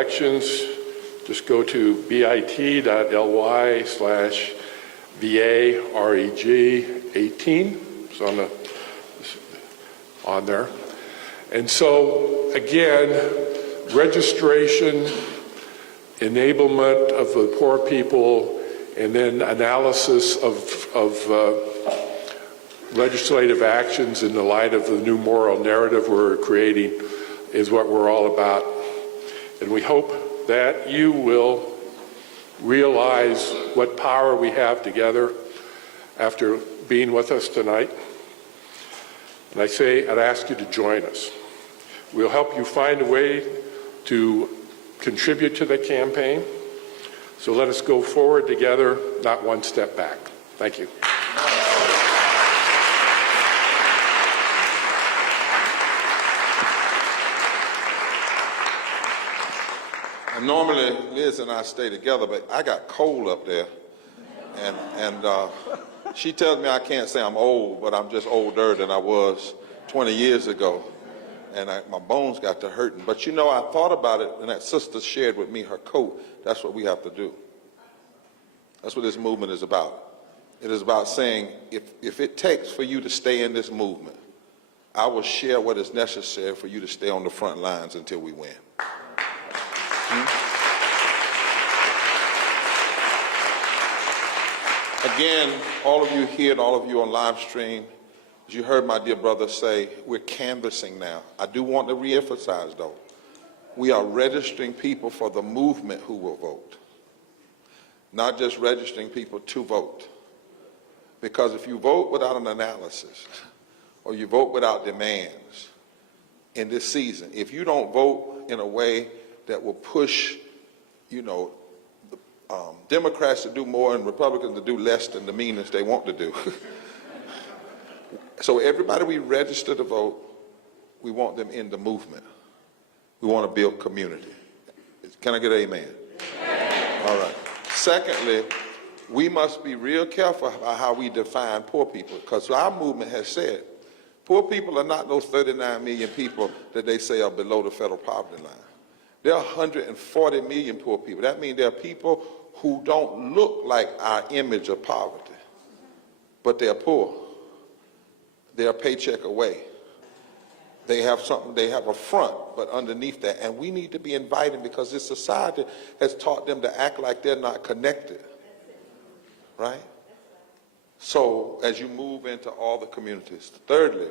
elections, just go to bit.ly/VAREG18. So on there. And so, again, registration, enablement of the poor people, and then analysis of legislative actions in the light of the new moral narrative we're creating is what we're all about. And we hope that you will realize what power we have together after being with us tonight. And I'd ask you to join us. We'll help you find a way to contribute to the campaign. So let us go forward together, not one step back. Thank you. Normally, Liz and I stay together, but I got cold up there, and she tells me I can't say I'm old, but I'm just older than I was 20 years ago, and my bones got to hurting. But you know, I thought about it, and that sister shared with me her coat. That's what we have to do. That's what this movement is about. It is about saying, if it takes for you to stay in this movement, I will share what is necessary for you to stay on the front lines until we win. Again, all of you here and all of you on live stream, as you heard my dear brother say, we're canvassing now. I do want to reemphasize, though, we are registering people for the movement who will vote, not just registering people to vote. Because if you vote without an analysis, or you vote without demands in this season, if you don't vote in a way that will push, Democrats to do more and Republicans to do less than the meanest they want to do. So everybody we register to vote, we want them in the movement. We want to build community. Can I get an amen? Amen. All right. Secondly, we must be real careful about how we define poor people, because our movement has said poor people are not those 39 million people that they say are below the federal poverty line. There are 140 million poor people. That means there are people who don't look like our image of poverty, but they're poor. They're a paycheck away. They have something, they have a front, but underneath that, and we need to be inviting, because this society has taught them to act like they're not connected, right? So as you move into all the communities. Thirdly,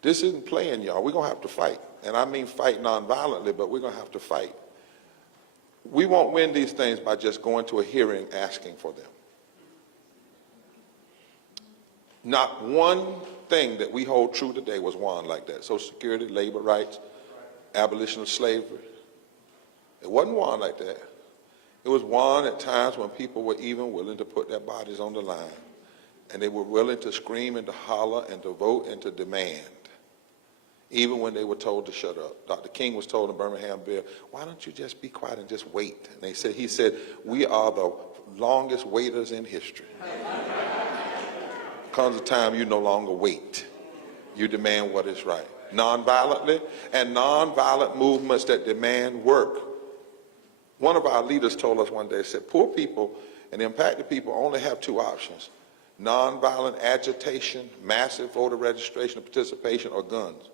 this isn't playing, y'all. We're going to have to fight. And I mean fight non-violently, but we're going to have to fight. We won't win these things by just going to a hearing asking for them. Not one thing that we hold true today was won like that. Social Security, labor rights, abolition of slavery. It wasn't won like that. It was won at times when people were even willing to put their bodies on the line. And they were willing to scream and to holler and to vote and to demand, even when they were told to shut up. Dr. King was told in Birmingham Bill, why don't you just be quiet and just wait? And he said, we are the longest waiters in history. Comes a time you no longer wait. You demand what is right. Non-violently, and non-violent movements that demand work. One of our leaders told us one day, said, poor people and impacted people only have two options: non-violent agitation, massive voter registration and participation, or guns.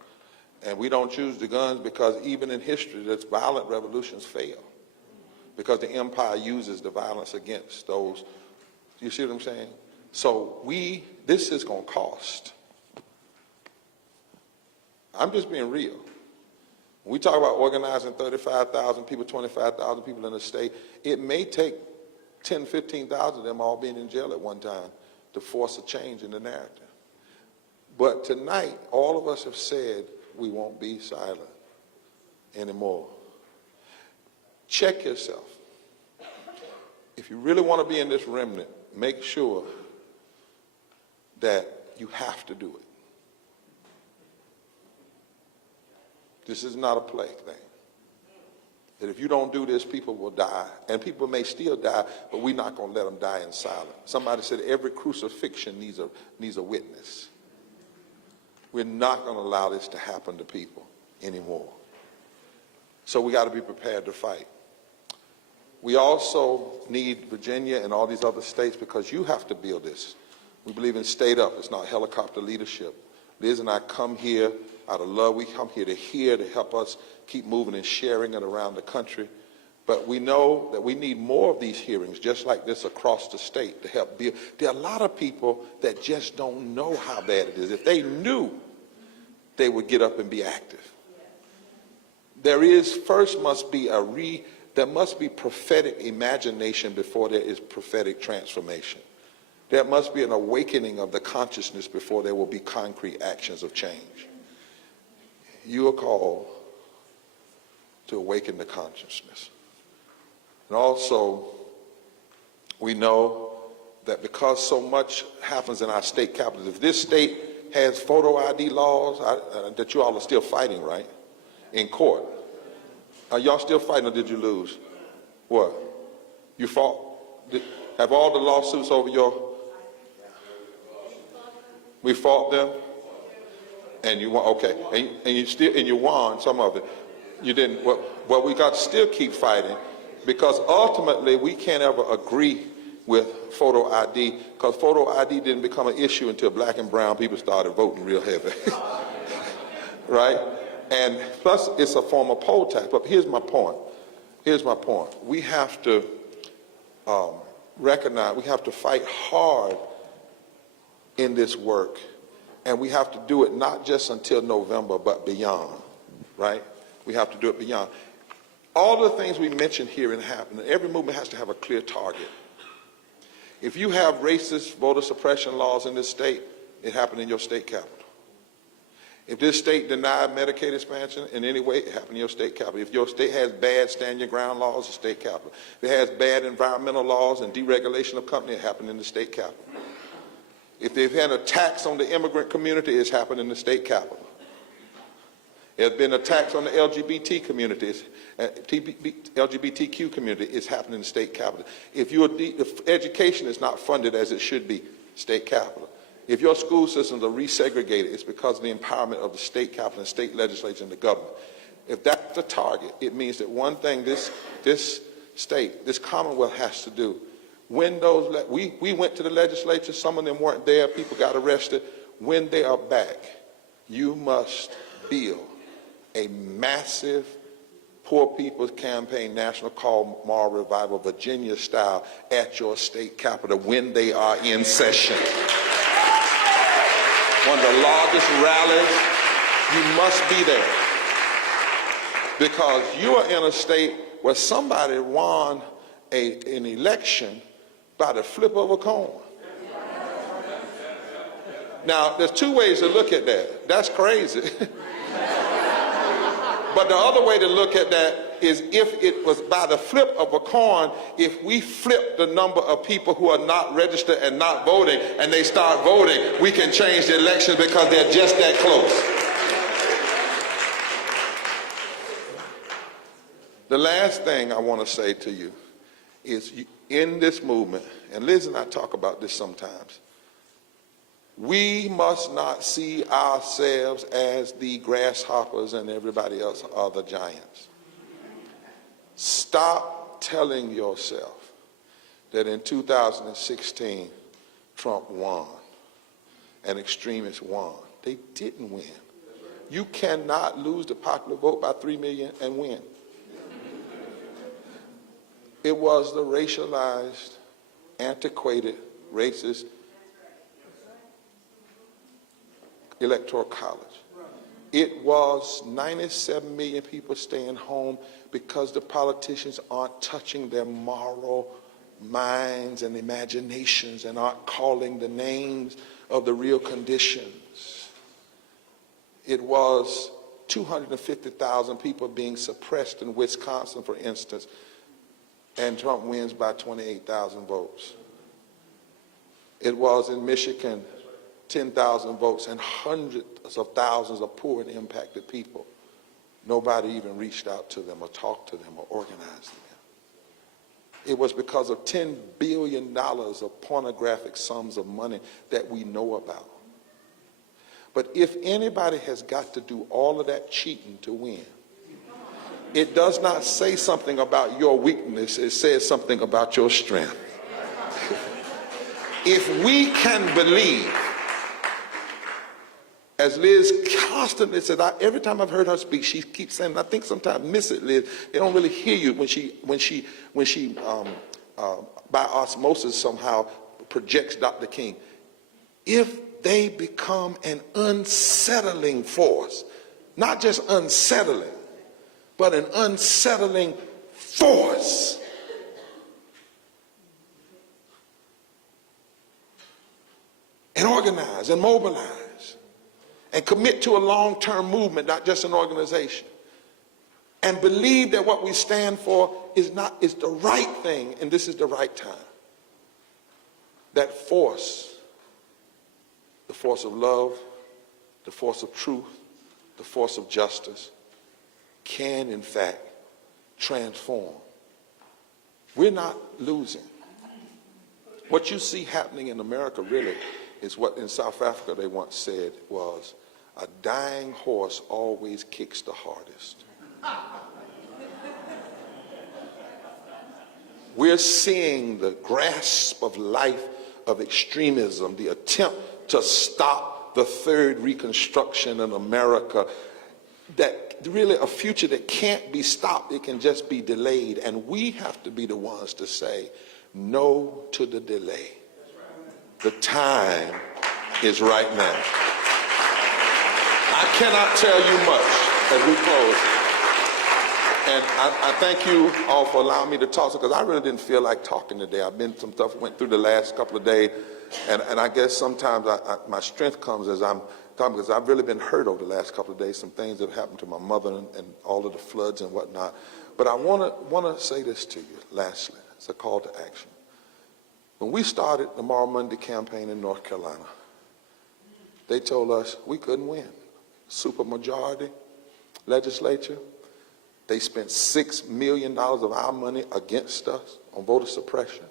And we don't choose the guns because even in history, that's violent revolutions fail, because the empire uses the violence against those. You see what I'm saying? So this is going to cost. I'm just being real. When we talk about organizing 35,000 people, 25,000 people in the state, it may take 10, 15,000 of them all being in jail at one time to force a change in the narrative. But tonight, all of us have said we won't be silent anymore. Check yourself. If you really want to be in this remnant, make sure that you have to do it. This is not a play thing. That if you don't do this, people will die. And people may still die, but we're not going to let them die in silence. Somebody said every crucifixion needs a witness. We're not going to allow this to happen to people anymore. So we got to be prepared to fight. We also need Virginia and all these other states, because you have to build this. We believe in state up. It's not helicopter leadership. Liz and I come here out of love. We come here to help us keep moving and sharing it around the country. But we know that we need more of these hearings, just like this, across the state to help build. There are a lot of people that just don't know how bad it is. If they knew, they would get up and be active. There must be prophetic imagination before there is prophetic transformation. There must be an awakening of the consciousness before there will be concrete actions of change. You are called to awaken the consciousness. And also, we know that because so much happens in our state capitals, if this state has photo ID laws that you all are still fighting, right, in court, are y'all still fighting, or did you lose? What? You fought? Have all the lawsuits over your... We fought them? And you won, okay. And you won some of it. You didn't, well, we got to still keep fighting, because ultimately we can't ever agree with photo ID, because photo ID didn't become an issue until black and brown people started voting real heavy. Right? And plus, it's a form of poll tax. But here's my point. We have to recognize, we have to fight hard in this work. And we have to do it not just until November, but beyond. Right? We have to do it beyond. All the things we mentioned here and happen, every movement has to have a clear target. If you have racist voter suppression laws in this state, it happened in your state capital. If this state denied Medicaid expansion in any way, it happened in your state capital. If your state has bad stand your ground laws, the state capital. If it has bad environmental laws and deregulation of companies, it happened in the state capital. If they've had a tax on the immigrant community, it's happened in the state capital. There's been attacks on the LGBT communities, LGBTQ community, it's happening in the state capital. If education is not funded as it should be, state capital. If your school systems are resegregated, it's because of the empowerment of the state capital and state legislature and the government. If that's the target, it means that one thing this state, this Commonwealth has to do, when we went to the legislature, some of them weren't there, people got arrested. When they are back, you must build a massive poor people's campaign, national call, moral revival, Virginia style, at your state capital when they are in session. One of the largest rallies, you must be there. Because you are in a state where somebody won an election by the flip of a coin. Now, there's two ways to look at that. That's crazy. But the other way to look at that is, if it was by the flip of a coin, if we flip the number of people who are not registered and not voting, and they start voting, we can change the elections because they're just that close. The last thing I want to say to you is, in this movement, and Liz and I talk about this sometimes, we must not see ourselves as the grasshoppers and everybody else are the giants. Stop telling yourself that in 2016, Trump won, and extremists won. They didn't win. You cannot lose the popular vote by 3 million and win. It was the racialized, antiquated, racist Electoral College. It was 97 million people staying home because the politicians aren't touching their moral minds and imaginations and aren't calling the names of the real conditions. It was 250,000 people being suppressed in Wisconsin, for instance, and Trump wins by 28,000 votes. It was in Michigan, 10,000 votes, and hundreds of thousands of poor and impacted people. Nobody even reached out to them or talked to them or organized them. It was because of $10 billion of pornographic sums of money that we know about. But if anybody has got to do all of that cheating to win, It does not say something about your weakness. It says something about your strength. If we can believe, as Liz constantly said, every time I've heard her speak, she keeps saying, I think sometimes miss it, Liz. They don't really hear you when she by osmosis somehow projects Dr. King. If they become an unsettling force, not just unsettling, but an unsettling force, and organize and mobilize and commit to a long-term movement, not just an organization, and believe that what we stand for is the right thing, and this is the right time. That force, the force of love, the force of truth, the force of justice, can in fact transform. We're not losing. What you see happening in America really is what in South Africa they once said was, a dying horse always kicks the hardest. We're seeing the grasp of life of extremism, the attempt to stop the third Reconstruction in America, that really a future that can't be stopped, it can just be delayed. And we have to be the ones to say no to the delay. The time is right now. I cannot tell you much as we close. And I thank you all for allowing me to talk, because I really didn't feel like talking today. I've been some stuff went through the last couple of days, and I guess sometimes my strength comes as I'm talking, because I've really been hurt over the last couple of days, some things that happened to my mother and all of the floods and whatnot. But I want to say this to you, lastly. It's a call to action. When we started the Tomorrow Monday campaign in North Carolina, they told us we couldn't win. Supermajority legislature. They spent $6 million of our money against us on voter suppression,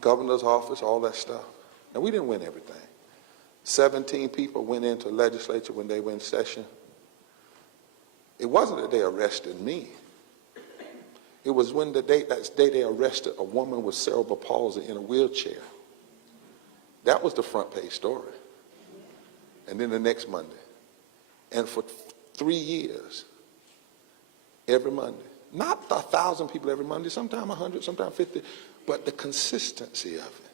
governor's office, all that stuff. And we didn't win everything. 17 people went into legislature when they were in session. It wasn't that they arrested me. It was when that day they arrested a woman with cerebral palsy in a wheelchair. That was the front page story. And then the next Monday. And for 3 years, every Monday, not 1,000 people every Monday, sometimes 100, sometimes 50, but the consistency of it,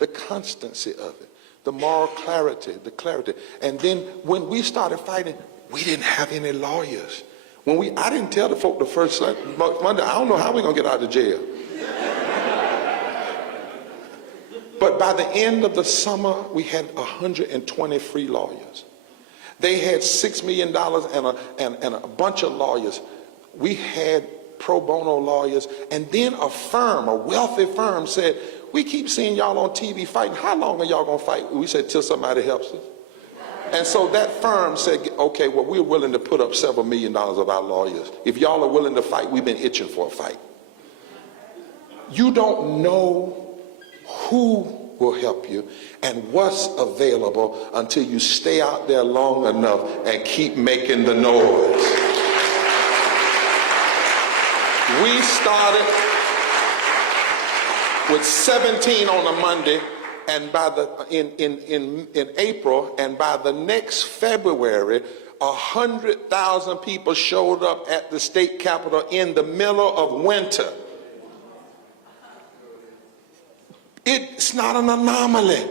the constancy of it, the moral clarity, the clarity. And then when we started fighting, we didn't have any lawyers. I didn't tell the folk the first Monday, I don't know how we're going to get out of jail. But by the end of the summer, we had 120 free lawyers. They had $6 million and a bunch of lawyers. We had pro bono lawyers, and then a wealthy firm said, we keep seeing y'all on TV fighting. How long are y'all going to fight? We said, till somebody helps us. And so that firm said, okay, well, we're willing to put up several $1 million of our lawyers. If y'all are willing to fight, we've been itching for a fight. You don't know who will help you and what's available until you stay out there long enough and keep making the noise. We started with 17 on a Monday, and by in April, and by the next February, 100,000 people showed up at the state capitol in the middle of winter. It's not an anomaly.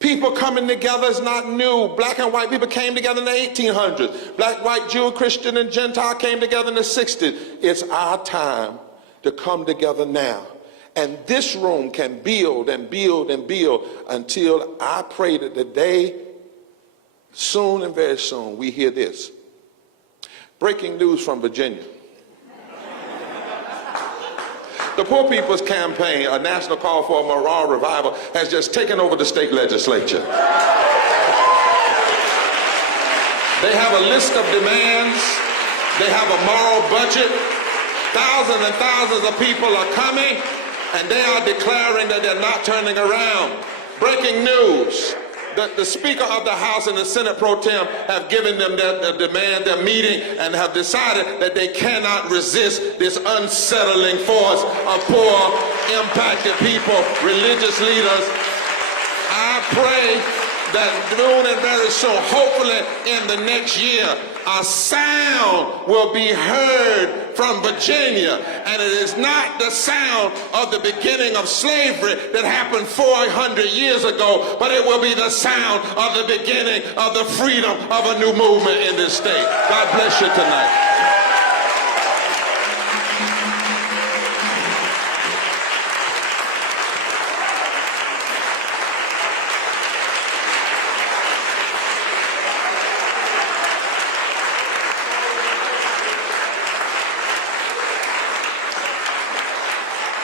People coming together is not new. Black and white people came together in the 1800s. Black, white, Jew, Christian, and Gentile came together in the 60s. It's our time to come together now. And this room can build and build and build until I pray that the day, soon and very soon, we hear this. Breaking news from Virginia. The Poor People's Campaign, a national call for a moral revival, has just taken over the state legislature. They have a list of demands. They have a moral budget. Thousands and thousands of people are coming, and they are declaring that they're not turning around. Breaking news. the Speaker of the House and the Senate Pro Tem have given them their demand, their meeting, and have decided that they cannot resist this unsettling force of poor, impacted people, religious leaders. I pray that soon and very soon, hopefully in the next year, a sound will be heard from Virginia, and it is not the sound of the beginning of slavery that happened 400 years ago, but it will be the sound of the beginning of the freedom of a new movement in this state. God bless you tonight.